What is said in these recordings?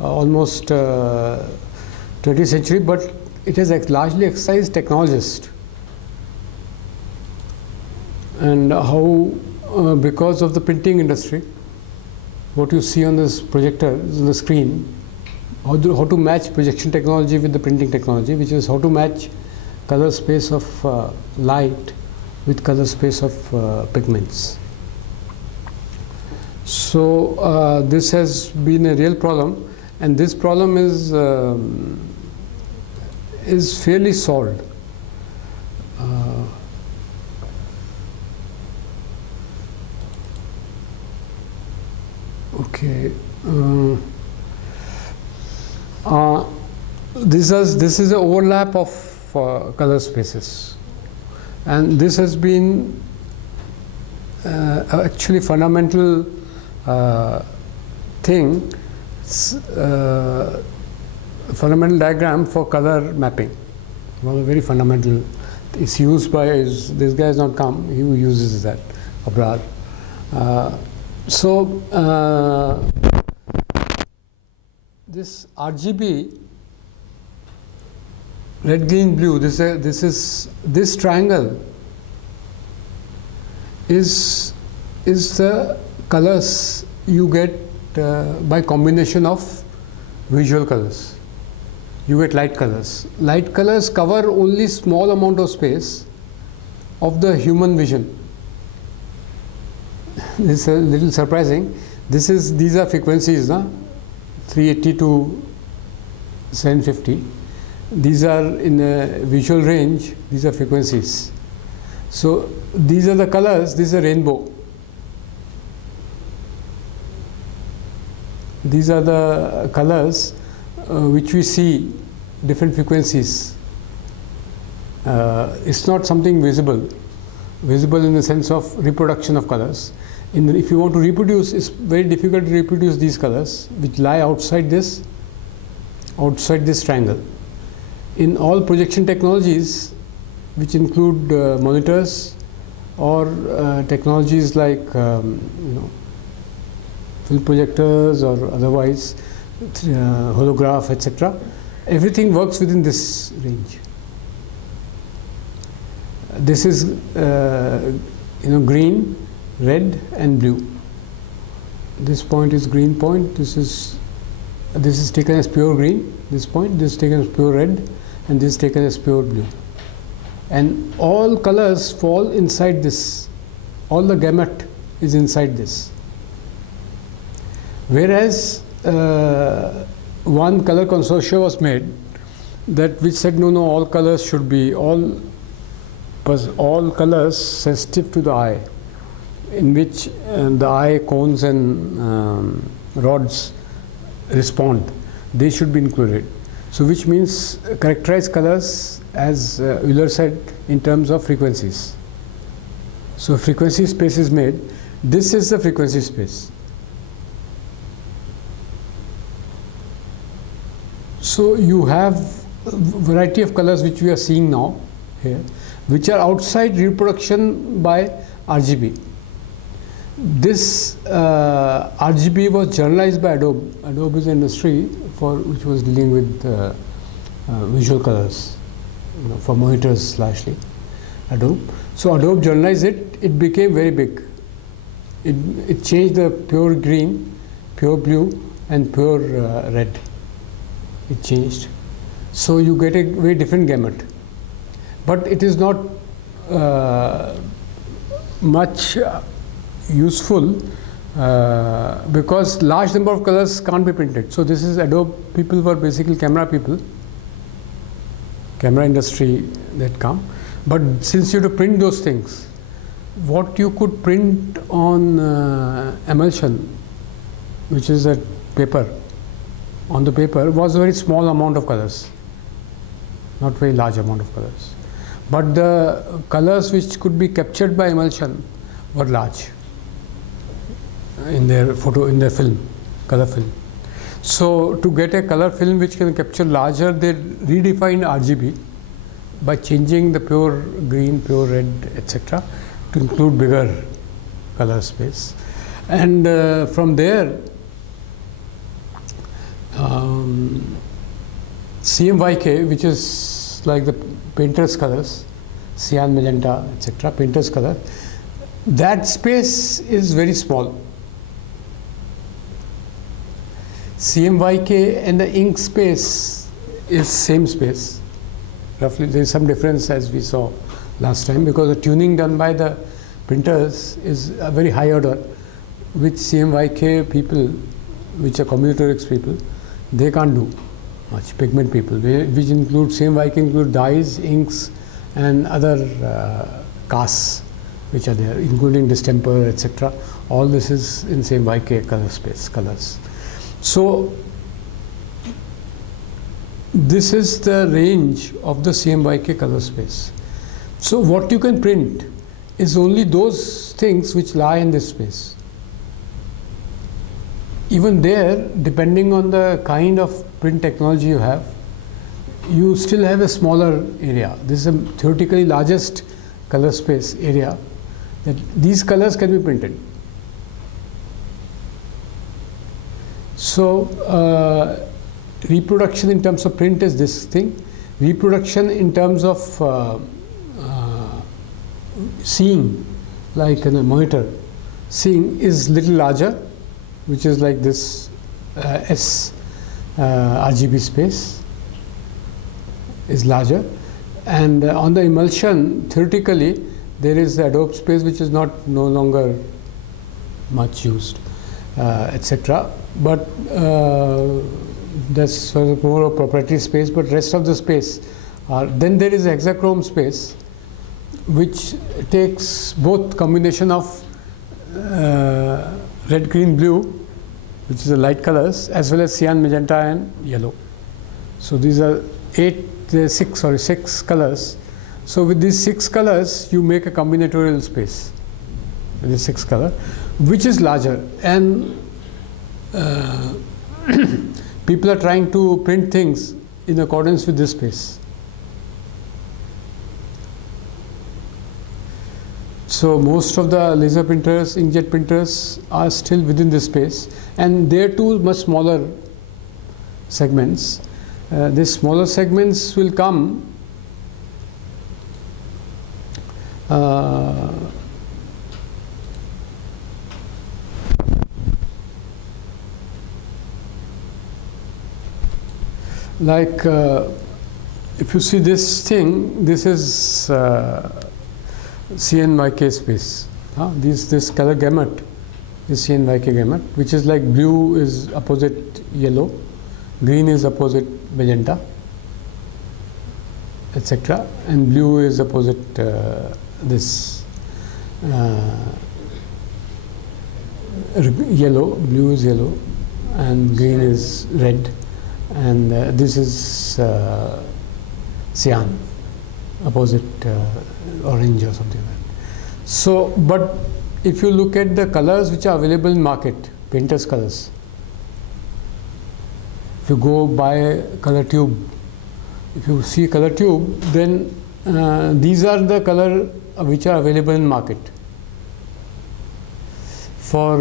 almost 20th century, but it has largely exercised technologists. And how, because of the printing industry, what you see on this projector, on the screen, how to match projection technology with the printing technology, which is how to match color space of light with color space of pigments. So this has been a real problem, and this problem is fairly solved. Okay. This is an overlap of color spaces, and this has been actually fundamental thing, fundamental diagram for color mapping. Well, very fundamental. It's used by this guy has not come. He uses that, Abrar. This RGB, red, green, blue. This triangle is the colors you get by combination of visual colors. You get light colors. Light colors cover only small amount of space of the human vision. This is a little surprising. These are frequencies, na? 380 to 750. These are in a visual range. These are frequencies. So these are the colors. This is a rainbow. These are the colors which we see, different frequencies. It's not something visible in the sense of reproduction of colors. If you want to reproduce, it's very difficult to reproduce these colors which lie outside this triangle. In all projection technologies, which include monitors or technologies like film projectors or otherwise, holograph, etc., everything works within this range. This is green, red and blue. This point is green point. This is taken as pure green. This point, this is taken as pure red, and this is taken as pure blue. And all colors fall inside this. All the gamut is inside this. Whereas one color consortia was made which said no, all colors should be all colors sensitive to the eye, in which the eye cones and rods respond. They should be included. So which means characterize colors, as Euler said, in terms of frequencies. So frequency space is made. This is the frequency space. So you have a variety of colors which we are seeing now here, which are outside reproduction by RGB. This RGB was journalized by Adobe. Adobe is an industry which was dealing with visual colors, for monitors largely. Adobe. So Adobe journalized it. It became very big. It changed the pure green, pure blue, and pure red. It changed. So you get a very different gamut. But it is not much useful because large number of colors can't be printed. So this is Adobe people were basically camera people, camera industry that come. But since you have to print those things, what you could print on emulsion, which is a paper, on the paper was a very small amount of colors, not very large amount of colors. But the colors which could be captured by emulsion were large in their film, color film. So to get a color film which can capture larger, they redefined RGB by changing the pure green, pure red, etc., to include bigger color space. And from there, CMYK, which is like the painter's colors, cyan, magenta, etc., painter's color, that space is very small. CMYK and the ink space is same space. Roughly, there is some difference as we saw last time, because the tuning done by the printers is a very high order, which CMYK people, which are combinatorics people, they can't do much. Pigment people, which include CMYK, include dyes, inks, and other casts which are there, including distemper, etc. All this is in CMYK color space, colors. So this is the range of the CMYK color space. So what you can print is only those things which lie in this space. Even there, depending on the kind of print technology you have, you still have a smaller area. This is a theoretically largest color space area that these colors can be printed. So reproduction in terms of print is this thing. Reproduction in terms of seeing, like in a monitor, seeing is little larger, which is like this RGB space is larger, and on the emulsion, theoretically, there is the Adobe space which is no longer much used, etc. But that's sort of more of proprietary space. But rest of the space, then there is hexachrome space, which takes both combination of red, green, blue, which is the light colors, as well as cyan, magenta, and yellow. So these are six colors. So with these 6 colors, you make a combinatorial space with the 6 color, which is larger. And people are trying to print things in accordance with this space. So most of the laser printers, inkjet printers are still within this space, and they are too much smaller segments. These smaller segments will come like if you see this thing, this is CMYK space. This color gamut is CMYK gamut, which is like blue is opposite yellow, green is opposite magenta, etc. And blue is opposite this yellow, blue is yellow, and green is red, and this is cyan, opposite orange or something like that. So, but if you look at the colors which are available in market, painter's colors, if you go buy a color tube, if you see color tube, then these are the color which are available in market. For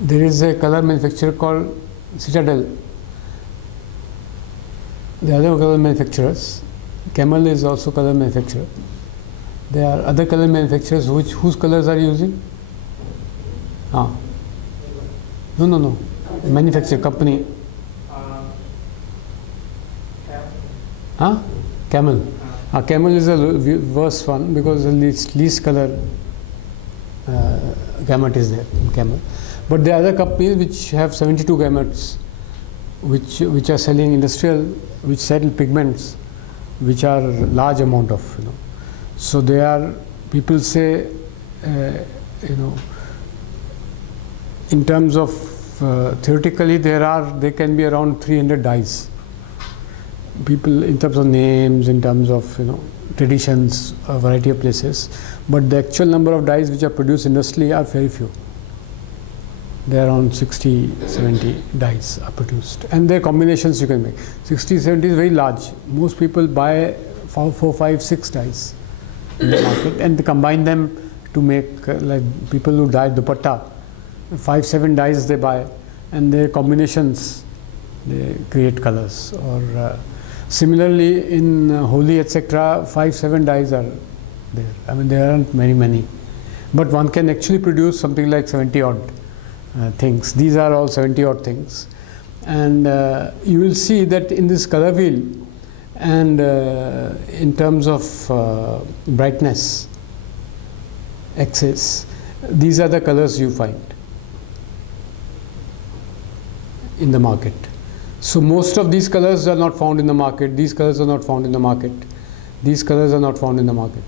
there is a color manufacturer called Citadel. The other color manufacturers, Camel is also color manufacturer. There are other color manufacturers whose colors are using? No. Manufacturer company. Camel. Camel is a worse one because the least color gamut is there in Camel. But there are other companies which have 72 gamuts, which are selling industrial, which sell pigments, which are large amount of, So they are, people say, in terms of theoretically there can be around 300 dyes. People, in terms of names, in terms of traditions, a variety of places, but the actual number of dyes which are produced industrially are very few. There are around 60, 70 dyes are produced, and their combinations you can make. 60, 70 is very large. Most people buy 4, 5, 6 dyes in the market, and they combine them to make, like people who dye dupatta, 5, 7 dyes they buy, and their combinations they create colors. Or similarly in Holi, etc., 5-7 dyes are there. I mean, there aren't many, but one can actually produce something like 70 odd things. These are all 70 odd things, and you will see that in this color wheel, and in terms of brightness axis, these are the colors you find in the market. So most of these colors are not found in the market, these colors are not found in the market, these colors are not found in the market.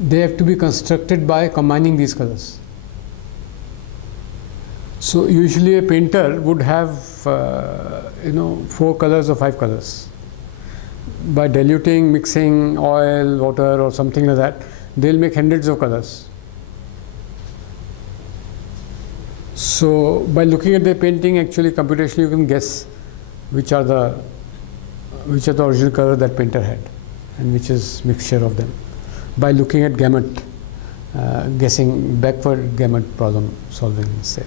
They have to be constructed by combining these colors. So usually a painter would have 4 colors or 5 colors. By diluting, mixing oil, water or something like that, they'll make hundreds of colors. So by looking at the painting, actually computationally you can guess which are the original color that painter had and which is mixture of them, by looking at gamut, guessing backward gamut problem solving, say.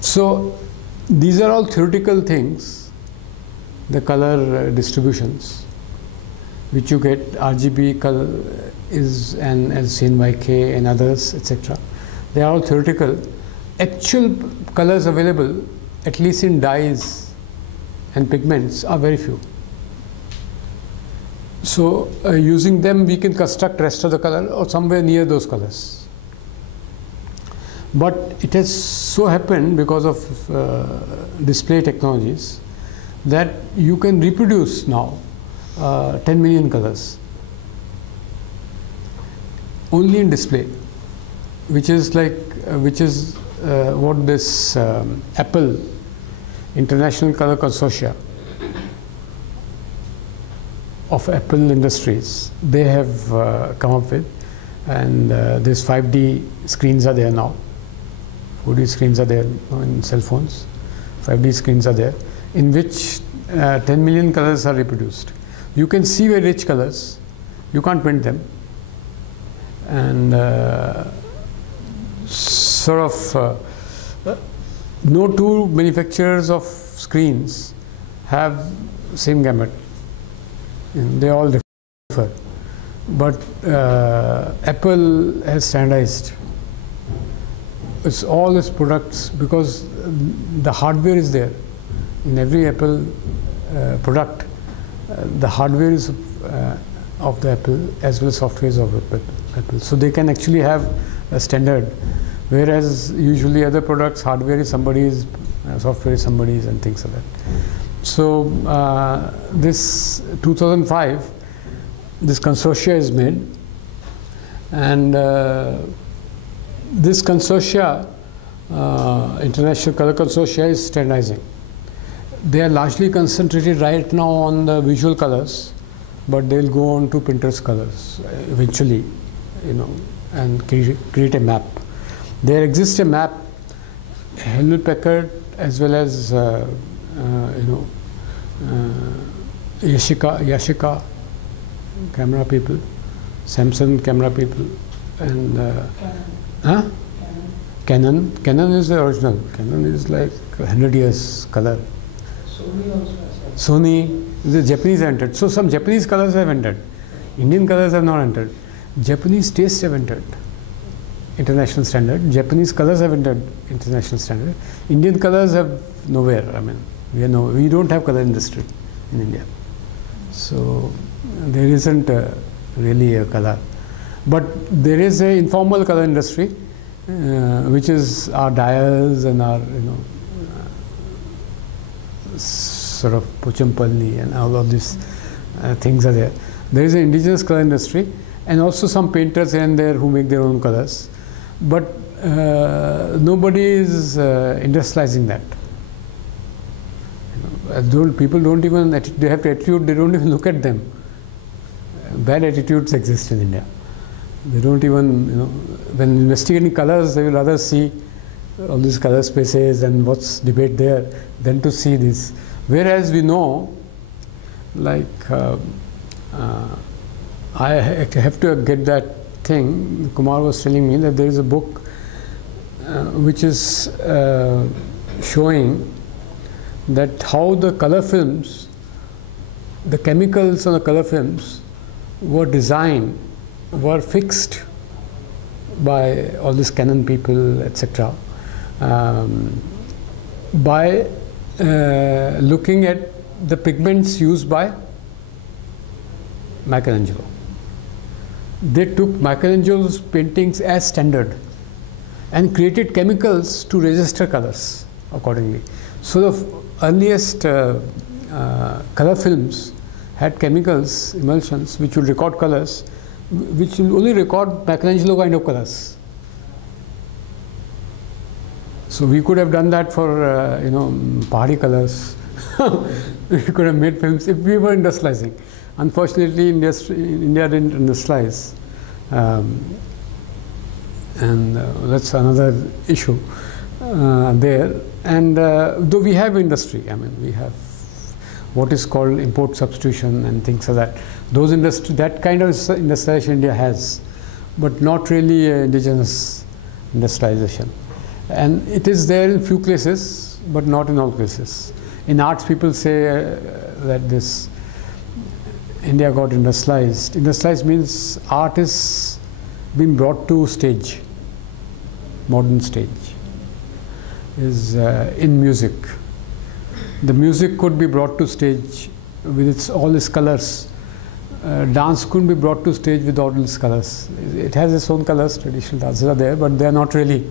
So these are all theoretical things, the color distributions which you get. RGB color is and as seen by K and others, etc. They are all theoretical. Actual colors available, at least in dyes and pigments, are very few. So using them we can construct rest of the color or somewhere near those colors. But it has so happened because of display technologies that you can reproduce now 10 million colors only in display, which is like what this Apple International Color Consortia of Apple Industries, they have come up with, and these 5D screens are there now. 4D screens are there in cell phones. 5D screens are there, in which 10 million colors are reproduced. You can see very rich colors. You can't print them, and no two manufacturers of screens have same gamut. They all differ, but Apple has standardized all its products because the hardware is there in every Apple product. The hardware is of the Apple as well as software is of Apple, so they can actually have a standard, whereas usually other products, hardware is somebody's, software is somebody's, and things like that. So this 2005, this consortia is made, and this consortia, International Color Consortia, is standardizing. They are largely concentrated right now on the visual colors, but they'll go on to printer's colors eventually, and create a map. There exists a map. Hewlett-Packard as well as Yashica camera people, Samsung camera people, and Canon. Canon is the original. Canon is like 100 years color. Sony, the Japanese have entered. So some Japanese colors have entered. Indian colors have not entered. Japanese tastes have entered international standard. Japanese colors have entered international standard. Indian colors have nowhere. I mean, we don't have color industry in India. So there isn't really a color. But there is an informal color industry, which is our dyers and our, sort of Pochampalli and all of these things are there. There is an indigenous color industry, and also some painters here and there who make their own colors. But nobody is industrializing that. People don't even, they have attitude, they don't even look at them. Bad attitudes exist in India. They don't even, when investigating colors, they will rather see all these color spaces and what's debate there than to see this. Whereas we know, like, I have to get that thing. Kumar was telling me that there is a book which is showing that how the color films, the chemicals on the color films were designed, were fixed by all these Canon people, etc. By looking at the pigments used by Michelangelo. They took Michelangelo's paintings as standard and created chemicals to register colors accordingly. So the earliest color films had chemicals, emulsions, which will record colors, which will only record Michelangelo kind of colors. So we could have done that for Pahari colors. We could have made films if we were industrializing. Unfortunately, India didn't industrialize, and that's another issue there. And though we have industry, I mean, we have what is called import substitution and things like that. Those that kind of industrialization India has, but not really indigenous industrialization. And it is there in few places, but not in all places. In arts, people say that this India got industrialized. Industrialized means art is being brought to stage, modern stage, is in music. The music could be brought to stage with all its colors. Dance couldn't be brought to stage with all its colors. It has its own colors, traditional dances are there, but they are not really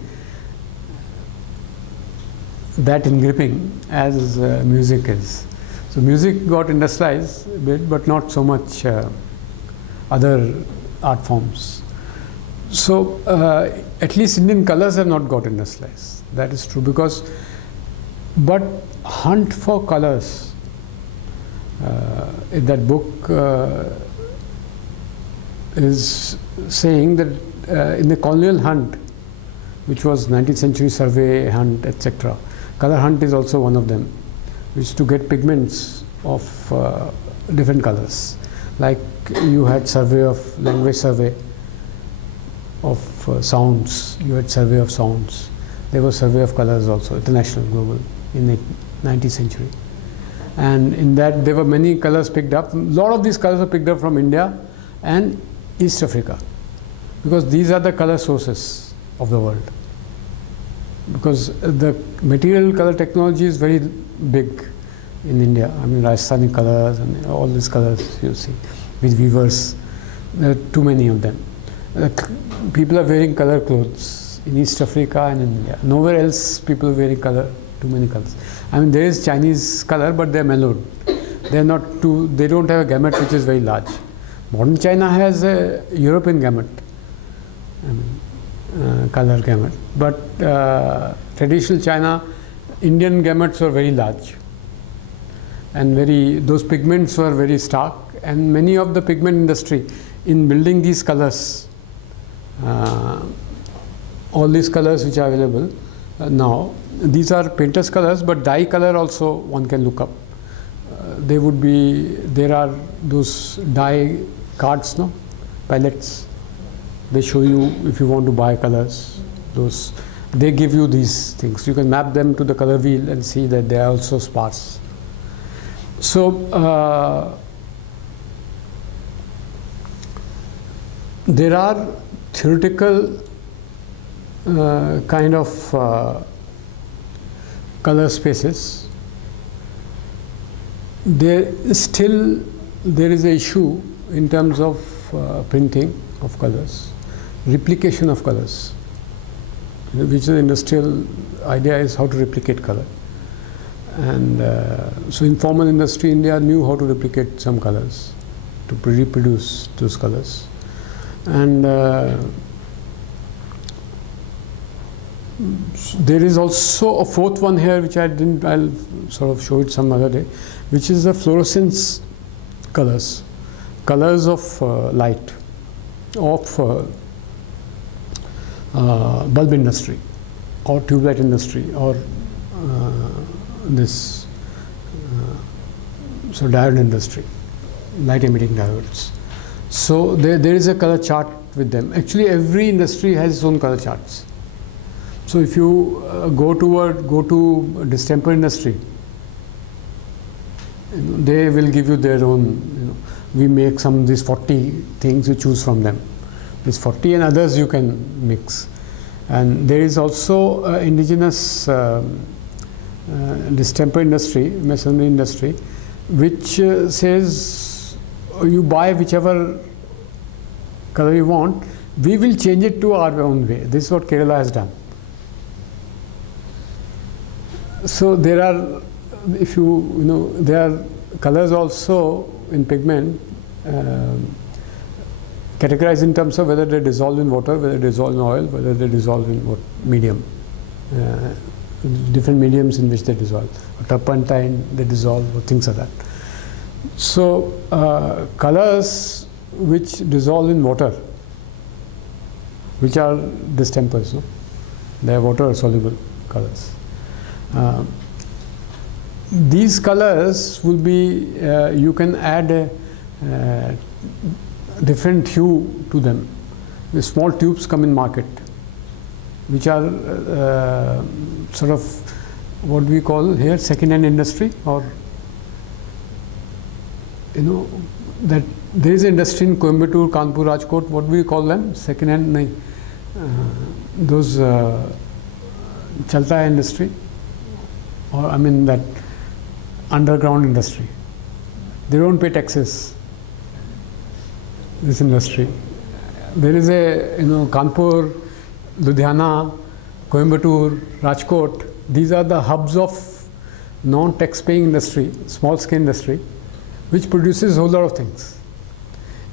that engripping as music is. So music got industrialized a bit, but not so much other art forms. So at least Indian colors have not got industrialized. That is true, because but Hunt for Colors, in that book, is saying that in the colonial hunt, which was 19th century survey hunt, etc., color hunt is also one of them, which is to get pigments of different colors. Like you had survey of language, survey of sounds, you had survey of sounds. There was survey of colors also, international, global, in the 19th century. And in that there were many colors picked up. A lot of these colors were picked up from India and East Africa, because these are the color sources of the world. Because the material color technology is very big in India. I mean, Rajasthani colors and all these colors you see with weavers. There are too many of them. People are wearing color clothes in East Africa and in India. Nowhere else people are wearing color, too many colors. I mean, there is Chinese color, but they are mellowed. They are not too. They don't have a gamut which is very large. Modern China has a European gamut. I mean, color gamut, but traditional China, Indian gamuts were very large, and those pigments were very stark, and many of the pigment industry in building these colors, all these colors which are available now, these are painter's colors, but dye color also one can look up. There are those dye cards, no, palettes. They show you if you want to buy colors. They give you these things. You can map them to the color wheel and see that they are also sparse. So there are theoretical kind of color spaces. There is an issue in terms of printing of colors. Replication of colors, which is the industrial idea, is how to replicate color. And so in formal industry, India knew how to replicate some colors, to reproduce those colors. And there is also a fourth one here, which I'll sort of show it some other day, which is the fluorescence colors, colors of light, of bulb industry or tube light industry, or diode industry, light emitting diodes. So there is a color chart with them. Actually, every industry has its own color charts. So if you go to distemper industry, they will give you their own, we make some these 40 things, you choose from them. These 40 and others you can mix. And there is also indigenous distemper industry, masonry industry, which says you buy whichever color you want, we will change it to our own way. This is what Kerala has done. So there are, if there are colors also in pigment categorized in terms of whether they dissolve in water, whether they dissolve in oil, whether they dissolve in what medium, different mediums in which they dissolve. Turpentine, they dissolve, or things like that. So colors which dissolve in water, which are distempers, they are water soluble colors. These colors will be, you can add a different hue to them. The small tubes come in market, which are sort of what we call here second-hand industry, or that there is industry in Coimbatore, Kanpur, Rajkot. What do we call them? Second-hand, those chalta industry, or I mean that underground industry. They don't pay taxes. This industry. There is a Kanpur, Ludhiana, Coimbatore, Rajkot. These are the hubs of non-tax paying industry, small scale industry, which produces a whole lot of things,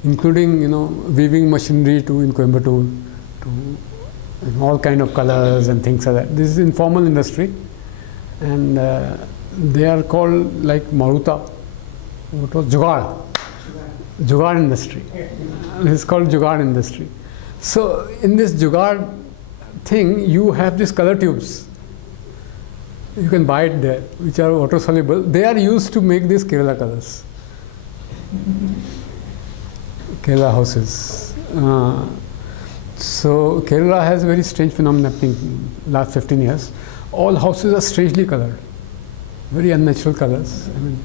including weaving machinery in Coimbatore, to all kind of colors and things like that. This is informal industry, and they are called like Maruta. What was Jugaad? Jugaad industry. This is called Jugaad industry. So in this Jugaad thing, you have these color tubes. You can buy it there, which are water soluble. They are used to make these Kerala colors. Kerala houses. So Kerala has a very strange phenomenon happening in last 15 years. All houses are strangely colored, very unnatural colors. I mean,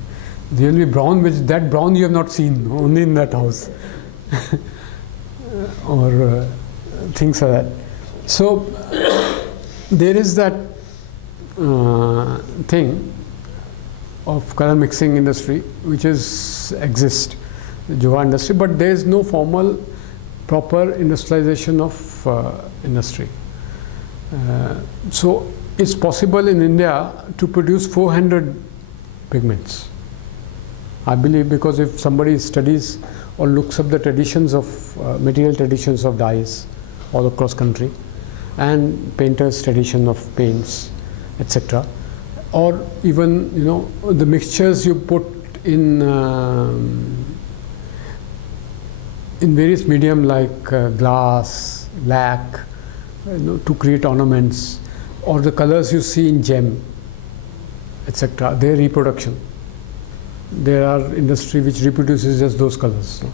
they will be brown, which that brown you have not seen, only in that house, or things like that. So there is that thing of color mixing industry which exists, the Jugaad industry, but there is no formal proper industrialization of industry. So it's possible in India to produce 400 pigments, I believe, because if somebody studies or looks up the traditions of material traditions of dyes all across country, and painters' tradition of paints, etc., or even the mixtures you put in various medium like glass, lac, to create ornaments, or the colors you see in gem, etc., their reproduction. There are industry which reproduces just those colors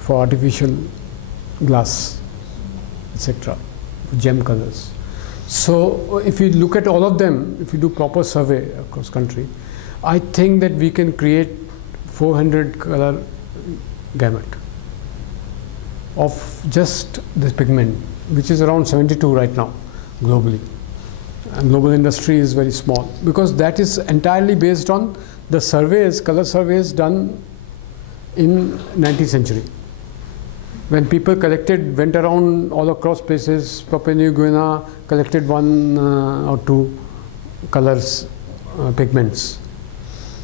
for artificial glass, etc., gem colors. So if you look at all of them, if you do proper survey across country, I think that we can create 400 color gamut of just this pigment, which is around 72 right now globally. And global industry is very small, because that is entirely based on the surveys, color surveys done in 19th century. When people went around all across places, Papua New Guinea, collected one or two colors, pigments,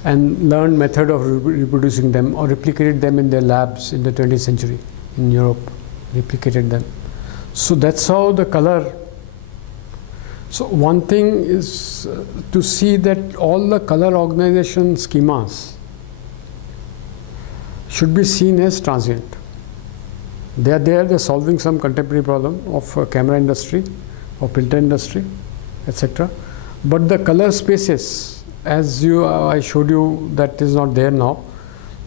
and learned method of reproducing them, or replicated them in their labs in the 20th century in Europe, replicated them. So that's how the color. So one thing is to see that all the color organization schemas should be seen as transient. They are there, they're solving some contemporary problem of camera industry or printer industry, etc. But the color spaces, as I showed you, that is not there now,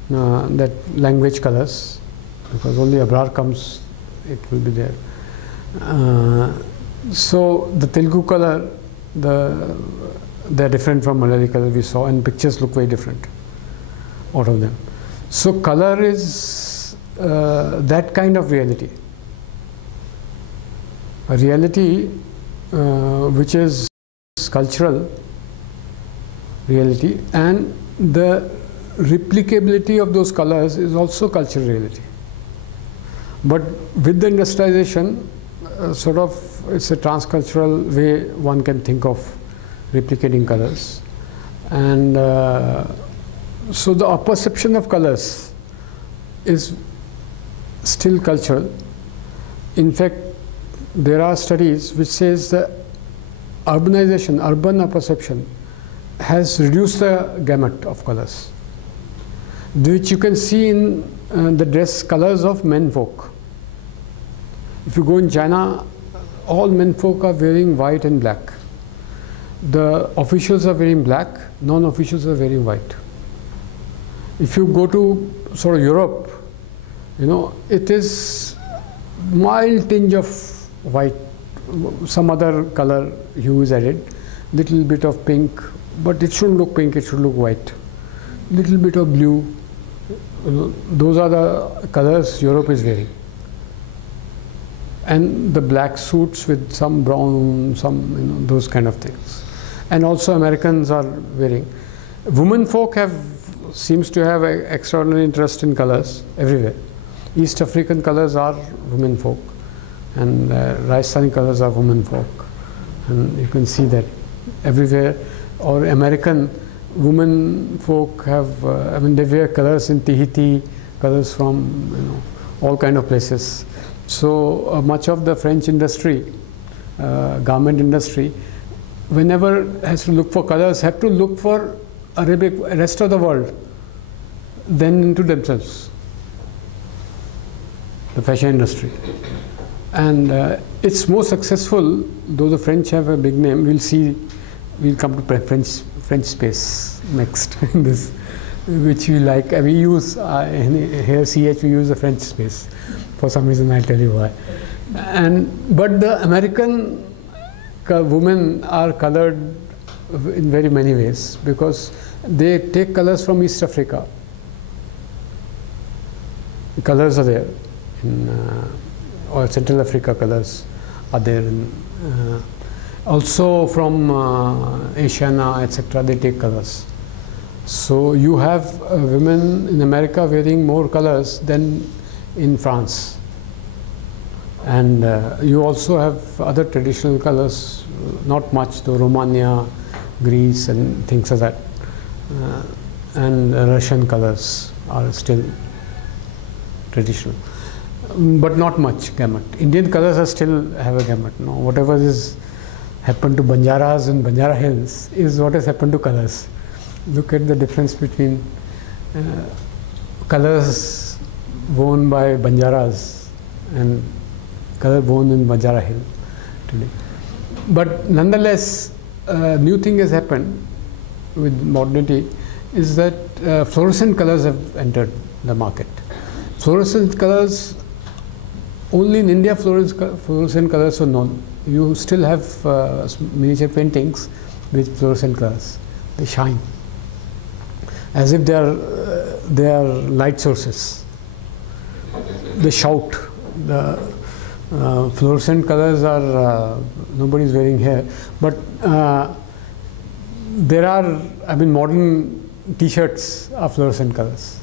that language colors, because only Abrar comes, it will be there. So the Telugu color, they are different from Malayali color we saw, and pictures look very different. out of them. So color is that kind of reality. A reality which is cultural reality, and the replicability of those colors is also cultural reality. But with the industrialization, sort of it's a transcultural way one can think of replicating colors. And so the perception of colors is still cultural. In fact, there are studies which says that urbanization, urban perception has reduced the gamut of colors, which you can see in the dress colors of men folk. If you go in China, all men folk are wearing white and black. The officials are wearing black, non-officials are wearing white. If you go to sort of Europe, you know, it is mild tinge of white, some other color hue is added, little bit of pink, but it shouldn't look pink, it should look white. Little bit of blue, you know, those are the colors Europe is wearing. And the black suits with some brown, some, you know, those kind of things. And also Americans are wearing. Women folk seems to have an extraordinary interest in colors everywhere. East African colors are women folk, and Rajasthani colors are women folk. And you can see that everywhere. Or American women folk have, I mean, they wear colors in Tahiti, colors from, you know, all kind of places. So much of the French industry, garment industry, whenever has to look for colors, have to look for Arabic, rest of the world, then into themselves, the fashion industry. And it's more successful, though the French have a big name. We'll come to French space next in this, which we like. We use here CH, we use the French space. For some reason, I'll tell you why. But the American women are colored in very many ways, because they take colors from East Africa. The colors are there, or Central Africa colors are there. Also from Asiana, etc., they take colors. So you have women in America wearing more colors than in France. And you also have other traditional colors, not much, though Romania, Greece and things like that. And Russian colors are still traditional, but not much gamut. Indian colors are still have a gamut. No? Whatever is happened to Banjaras and Banjara Hills is what has happened to colors. Look at the difference between colors worn by Banjaras and color worn in Banjara Hill today. But nonetheless, new thing has happened with modernity is that fluorescent colors have entered the market. Fluorescent colors, only in India fluorescent colors are known. You still have miniature paintings with fluorescent colors. They shine as if they are light sources. They shout. The fluorescent colors are nobody is wearing here, but there are, I mean, modern T-shirts are fluorescent colors.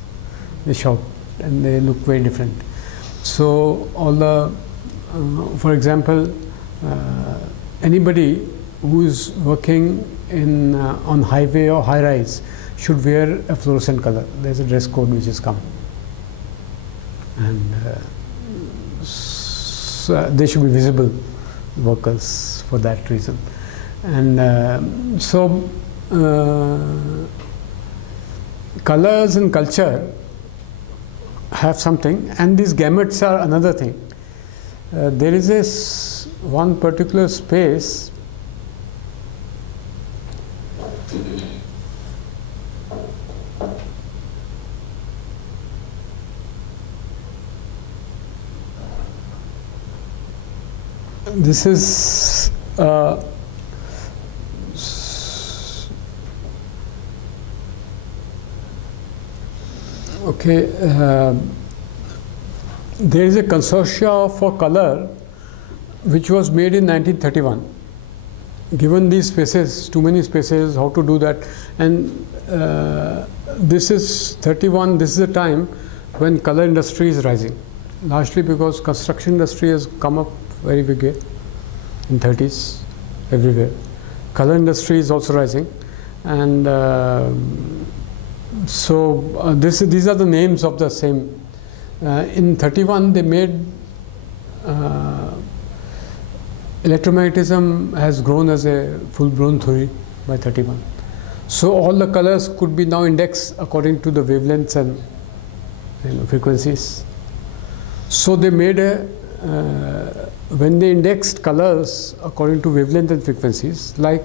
They shout and they look very different. So all the, for example, anybody who is working in on highway or high rise should wear a fluorescent color. There's a dress code which has come, and so they should be visible workers for that reason. And so colors and culture have something, and these gamuts are another thing. There is this one particular space this is Okay, there is a consortia for color which was made in 1931. Given these spaces, too many spaces, how to do that? And this is 31, this is a time when color industry is rising, largely because construction industry has come up very big in 30s everywhere. Color industry is also rising, and these are the names of the same. In 31 they made electromagnetism has grown as a full-blown theory by 31. So all the colors could be now indexed according to the wavelengths and frequencies. So they made when they indexed colors according to wavelength and frequencies, like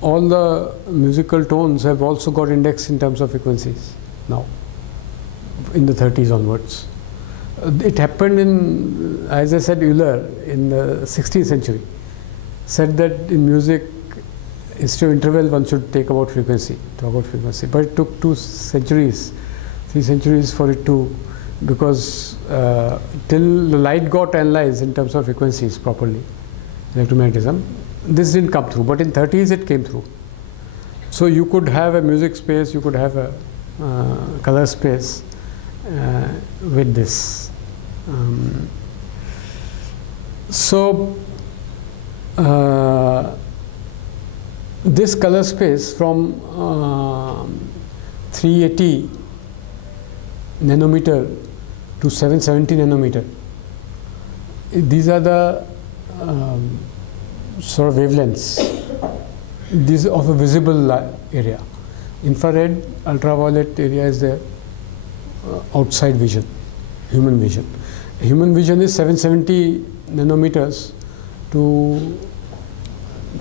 all the musical tones have also got indexed in terms of frequencies now, in the 30s onwards. It happened in, as I said, Euler in the 16th century said that in music, instead of interval, one should talk about frequency. But it took 2 centuries, 3 centuries for it to, because till the light got analyzed in terms of frequencies properly, electromagnetism, this didn't come through. But in 30s it came through. So you could have a music space, you could have a color space with this. This color space from 380 nanometer to 770 nanometer, these are the sort of wavelengths. These are of a visible area. Infrared, ultraviolet area is the outside vision, human vision. Human vision is 770 nanometers to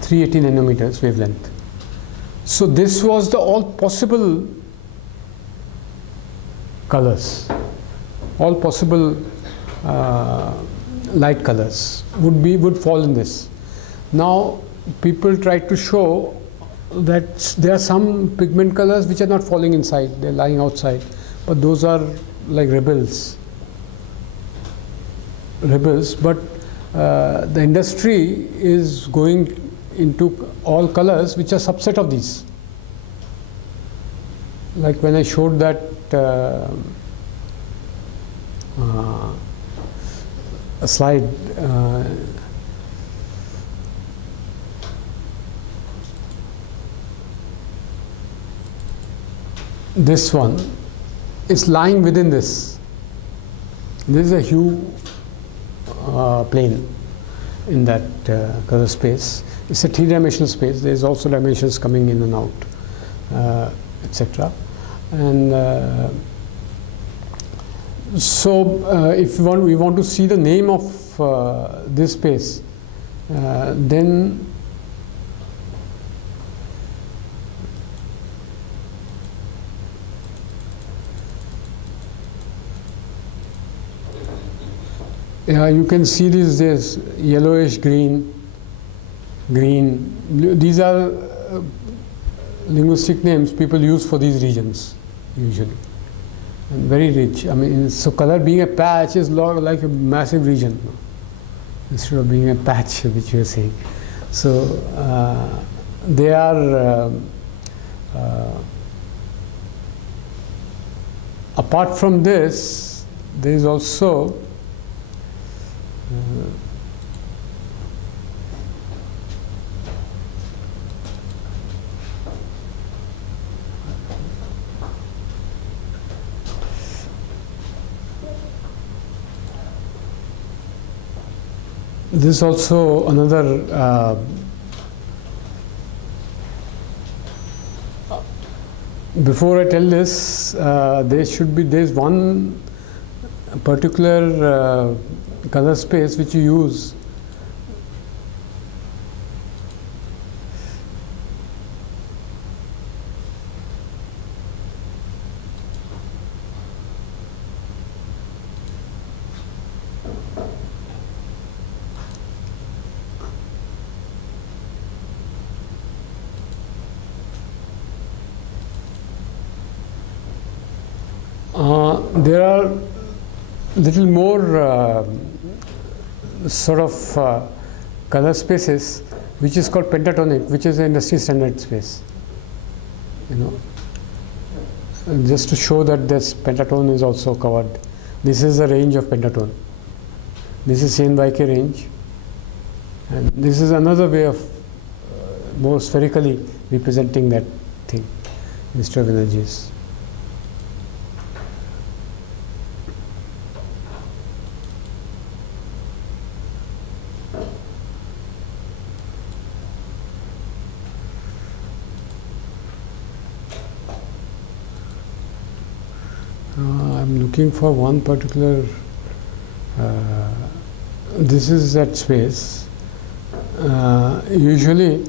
380 nanometers wavelength. So this was the all possible colors, all possible light colors would fall in this. Now people try to show that there are some pigment colors which are not falling inside, they're lying outside, but those are like rebels. But the industry is going into all colors which are subset of these. Like when I showed that a slide, this one is lying within this. This is a hue plane in that color space. It's a 3-dimensional space. There's also dimensions coming in and out, etc. And if we want to see the name of this space, then you can see there's yellowish green. These are linguistic names people use for these regions usually, and very rich. I mean, so color being a patch is like a massive region instead of being a patch which you are saying. So they are apart from this, there is also this is also another before I tell this, there's one particular color space which you use There are little more sort of color spaces which is called pentatonic, which is an industry standard space. You know, and just to show that this pentatone is also covered. This is the range of pentatone. This is CNYK range, and this is another way of more spherically representing that thing, Ministry of Energies. I'm looking for one particular, this is that space. Usually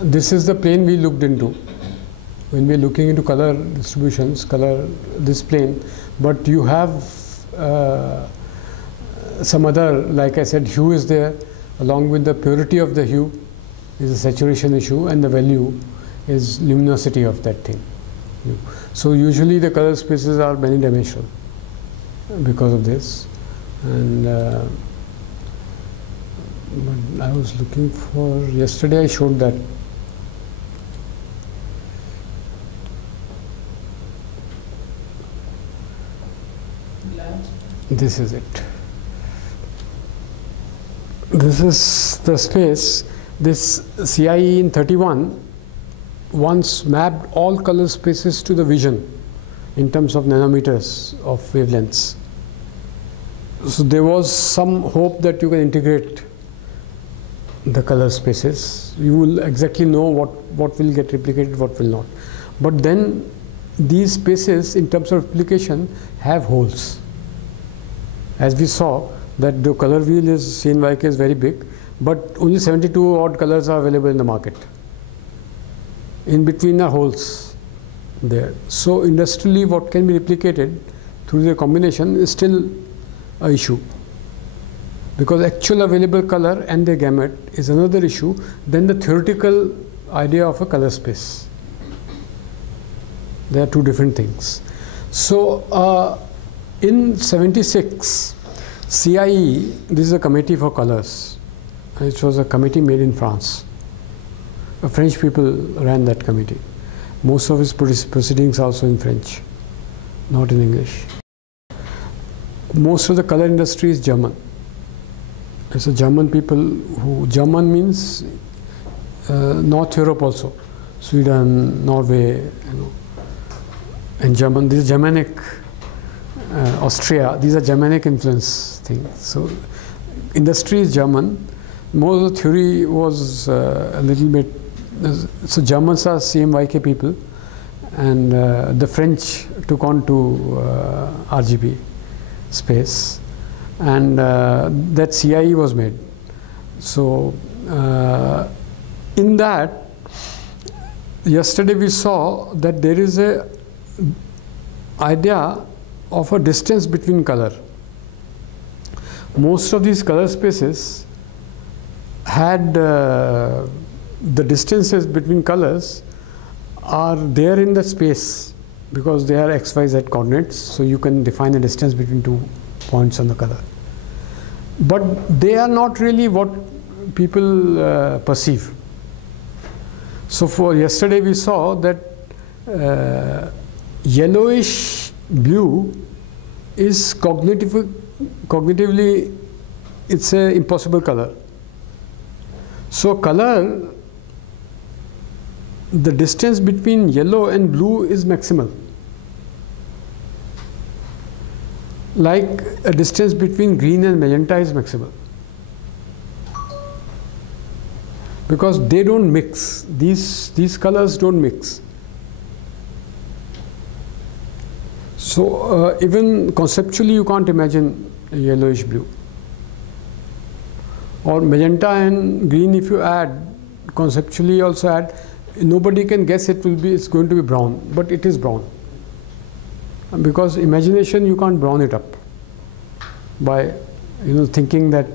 this is the plane we looked into when we're looking into color distributions, this plane, but you have some other, like I said, hue is there, along with the purity of the hue is a saturation issue, and the value is luminosity of that thing. So usually the color spaces are many dimensional because of this, and but I was looking for, yesterday I showed that. This is it. This is the space. This CIE in 31 once mapped all color spaces to the vision in terms of nanometers of wavelengths. So there was some hope that you can integrate the color spaces. You will exactly know what will get replicated, what will not. But then these spaces in terms of replication have holes. As we saw that the color wheel is CNYK is very big, but only 72 odd colors are available in the market. In between are holes there. So industrially what can be replicated through the combination is still an issue, because actual available color and the gamut is another issue than the theoretical idea of a color space. They are two different things. So in 76, CIE, this is a committee for colors. It was a committee made in France. French people ran that committee. Most of its proceedings also in French, not in English. Most of the color industry is German. It's a German people who, German means North Europe also, Sweden, Norway, you know, and German. This is Germanic, Austria. These are Germanic influence things. So industry is German. More of the theory was a little bit. So Germans are CMYK people, and the French took on to RGB space, and that CIE was made. So in that, yesterday we saw that there is a idea of a distance between color. Most of these color spaces had the distances between colors are there in the space because they are x, y, z coordinates, so you can define a distance between 2 points on the color. But they are not really what people perceive. So for yesterday we saw that yellowish blue is cognitively it's an impossible color. So color, the distance between yellow and blue is maximal, like a distance between green and magenta is maximal, because they don't mix. These colors don't mix. So even conceptually you can't imagine a yellowish blue. Or magenta and green, if you add, conceptually also add, nobody can guess it's going to be brown, but it is brown. Because imagination, you can't brown it up by thinking that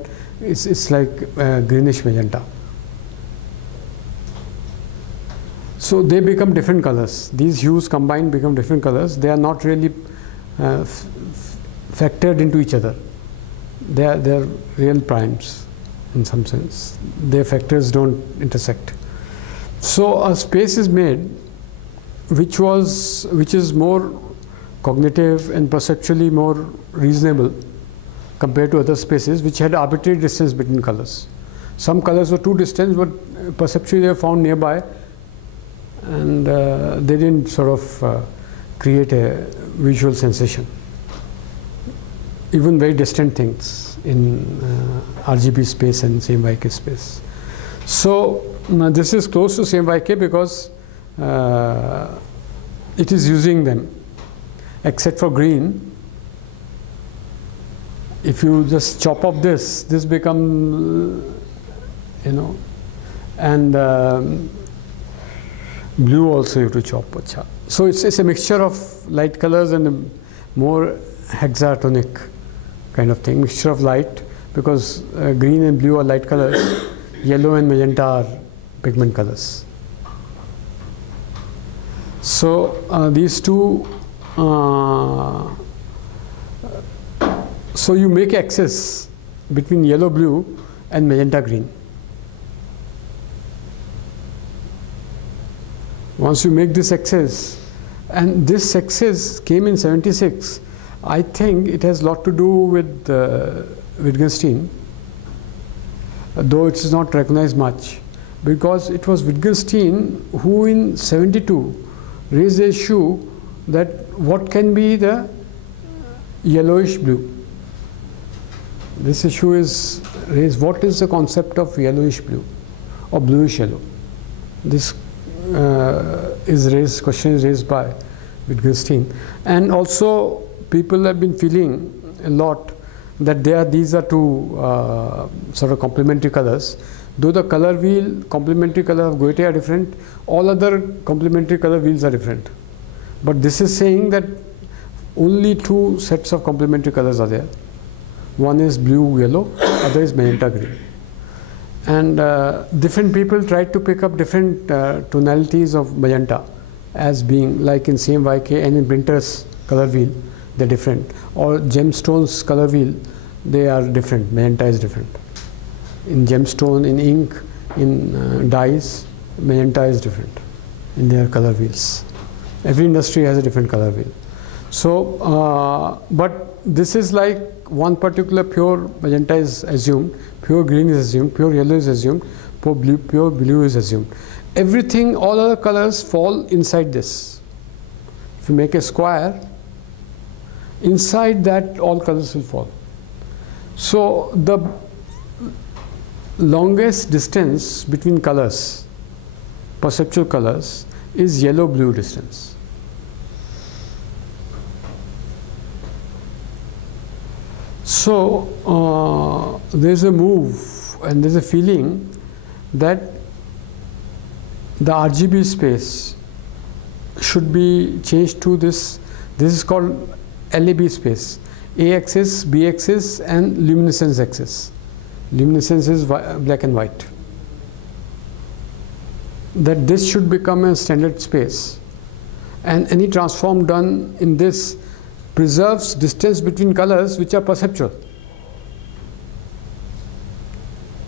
it's like greenish magenta. So they become different colors. These hues combined become different colors. They are not really factored into each other. They are real primes in some sense. Their factors don't intersect. So a space is made which is more cognitive and perceptually more reasonable compared to other spaces which had arbitrary distance between colors. Some colors were too distant, but perceptually they were found nearby, and they didn't sort of create a visual sensation. Even very distant things in RGB space and CMYK space. So this is close to CMYK because it is using them, except for green. If you just chop off this becomes, and blue also you have to chop. So it's a mixture of light colors and a more hexatonic kind of thing, mixture of light, because green and blue are light colors, yellow and magenta are pigment colors. So these two, so you make axis between yellow blue and magenta green. Once you make this axis, and this axis came in 76, I think it has a lot to do with Wittgenstein, though it is not recognized much, because it was Wittgenstein who in 72 raised the issue that what can be the yellowish blue. This issue is raised, what is the concept of yellowish blue or bluish yellow? This question is raised by Wittgenstein, and also people have been feeling a lot that these are two sort of complementary colors. Though the color wheel, complementary color of Goethe are different, all other complementary color wheels are different. But this is saying that only two sets of complementary colors are there. One is blue yellow, other is magenta green. And different people tried to pick up different tonalities of magenta as being like in CMYK and in Brinter's color wheel, they're different. Or gemstones color wheel, they are different, magenta is different. In gemstone, in ink, in dyes, magenta is different in their color wheels. Every industry has a different color wheel. So, but this is like one particular pure magenta is assumed, pure green is assumed, pure yellow is assumed, pure blue is assumed. Everything, all other colors fall inside this. If you make a square, inside that all colors will fall. So the longest distance between colors, perceptual colors, is yellow-blue distance. So there's a move and there's a feeling that the RGB space should be changed to this. This is called LAB space. A axis, B axis, and luminescence axis. Luminescence is black and white. That this should become a standard space, and any transform done in this preserves distance between colors which are perceptual,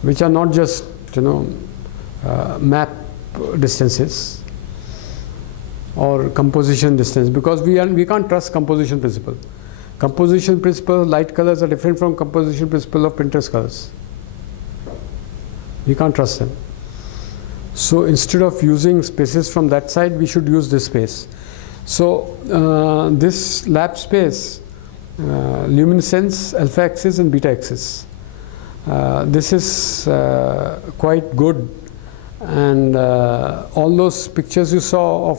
which are not just map distances or composition distance, because we can't trust composition principle. Composition principle light colors are different from composition principle of printer's colors. We can't trust them. So instead of using spaces from that side, we should use this space. So this lab space, luminescence, alpha axis and beta axis, this is quite good, and all those pictures you saw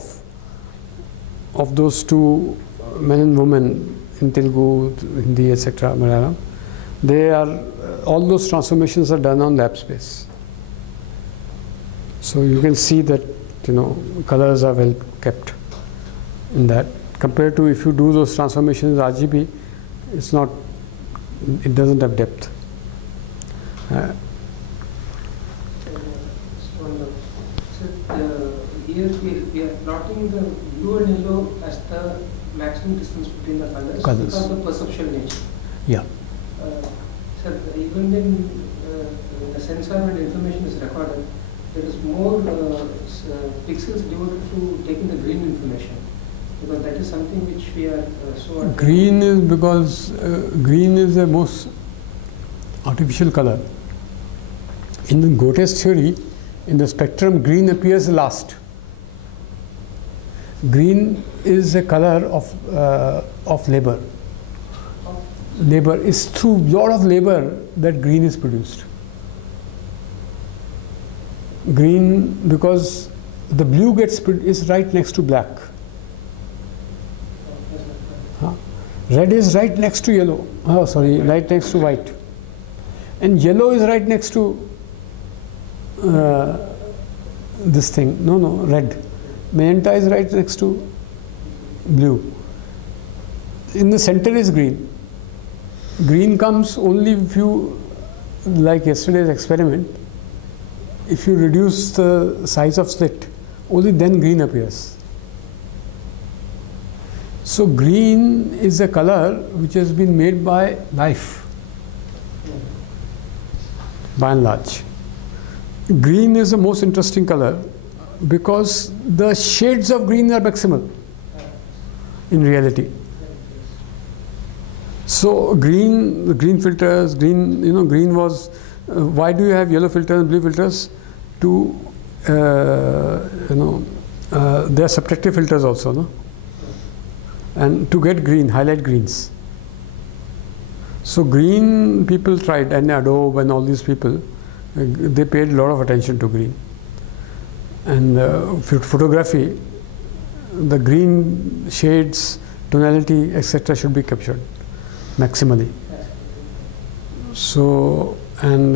of those two men and women in Telugu, Hindi, etc., Malayalam, they are all those transformations are done on lab space. So you can see that colors are well kept in that, compared to if you do those transformations RGB, it doesn't have depth. Here we are plotting the blue and yellow as the maximum distance between the colors, Colors. because of the perceptual nature. Yeah. Sir, even in the sensor when information is recorded, there is more pixels devoted to taking the green information, because that is something which we are so. Green is because green is the most artificial color. In the Gotte's theory, in the spectrum, green appears last. Green is a color of labor. Labor is through lot of labor that green is produced. Green, because the blue is right next to black. Red is right next to yellow. Oh, sorry, right next to white. And yellow is right next to this thing. No, red. Magenta is right next to blue. In the center is green. Green comes only if you, like yesterday's experiment, if you reduce the size of slit, only then green appears. So green is a color which has been made by life, by and large. Green is the most interesting color because the shades of green are maximal in reality. So the green filters, green was, why do you have yellow filters and blue filters? To, they are subtractive filters also, no? And to get green, highlight greens. So green people tried, and Adobe and all these people, they paid a lot of attention to green. And photography, the green shades, tonality, etc. should be captured maximally. So, and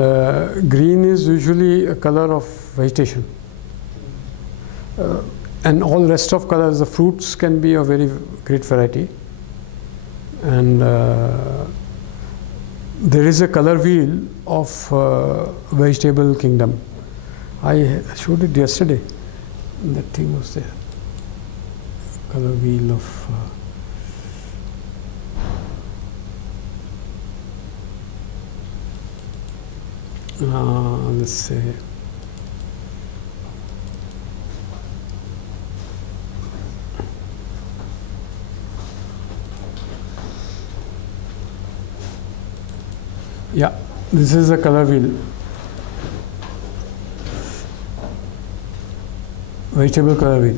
green is usually a color of vegetation. And all rest of colors, the fruits can be of very great variety. And there is a color wheel of vegetable kingdom. I showed it yesterday. That thing was there. Color wheel of let's say yeah, this is a color wheel. Vegetable color wheel.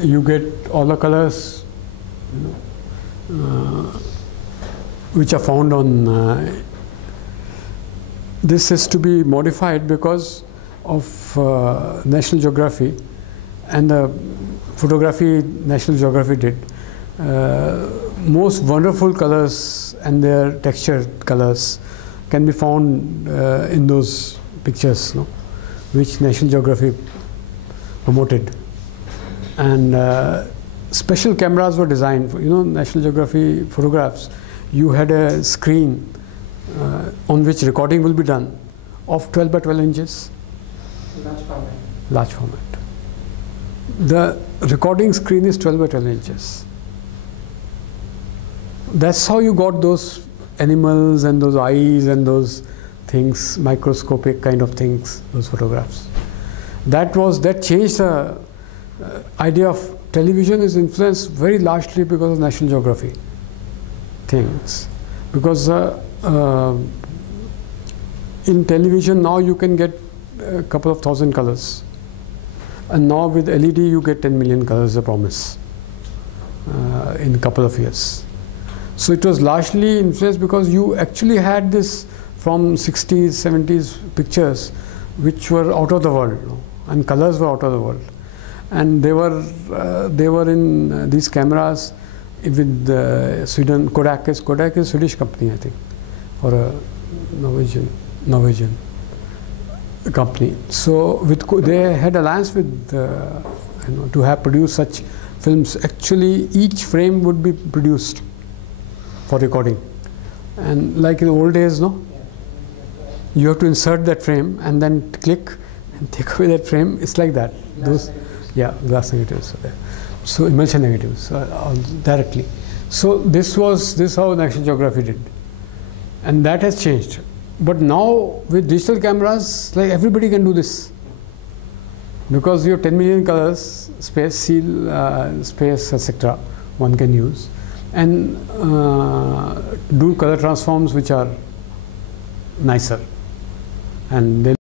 You get all the colors which are found on this is to be modified because of National Geography and the photography National Geography did. Most wonderful colors and their textured colors can be found in those pictures, no? Which National Geography promoted. And special cameras were designed for, National Geography photographs. You had a screen on which recording will be done of 12 by 12 inches. Large format. Large format. The recording screen is 12 by 12 inches. That's how you got those animals and those eyes and those things, microscopic kind of things, those photographs. That changed the idea of television is influenced very largely because of National Geography things. Because in television now you can get a couple of thousand colors, and now with LED you get 10 million colors, a promise, in a couple of years. So it was largely influenced because you actually had this from 60s, 70s pictures which were out of the world, and colors were out of the world, and they were in these cameras with Sweden. Kodak is a Swedish company, I think, or a Norwegian company. So they had alliance with to have produced such films. Actually, each frame would be produced for recording, and like in the old days, you have to insert that frame and then click and take away that frame. It's like that. Those, yeah, glass negatives are there. So emulsion negatives directly. So this how National Geography did, and that has changed. But now with digital cameras, like everybody can do this, because you have 10 million colors, space, seal, space, etc. one can use, and do color transforms which are nicer, and then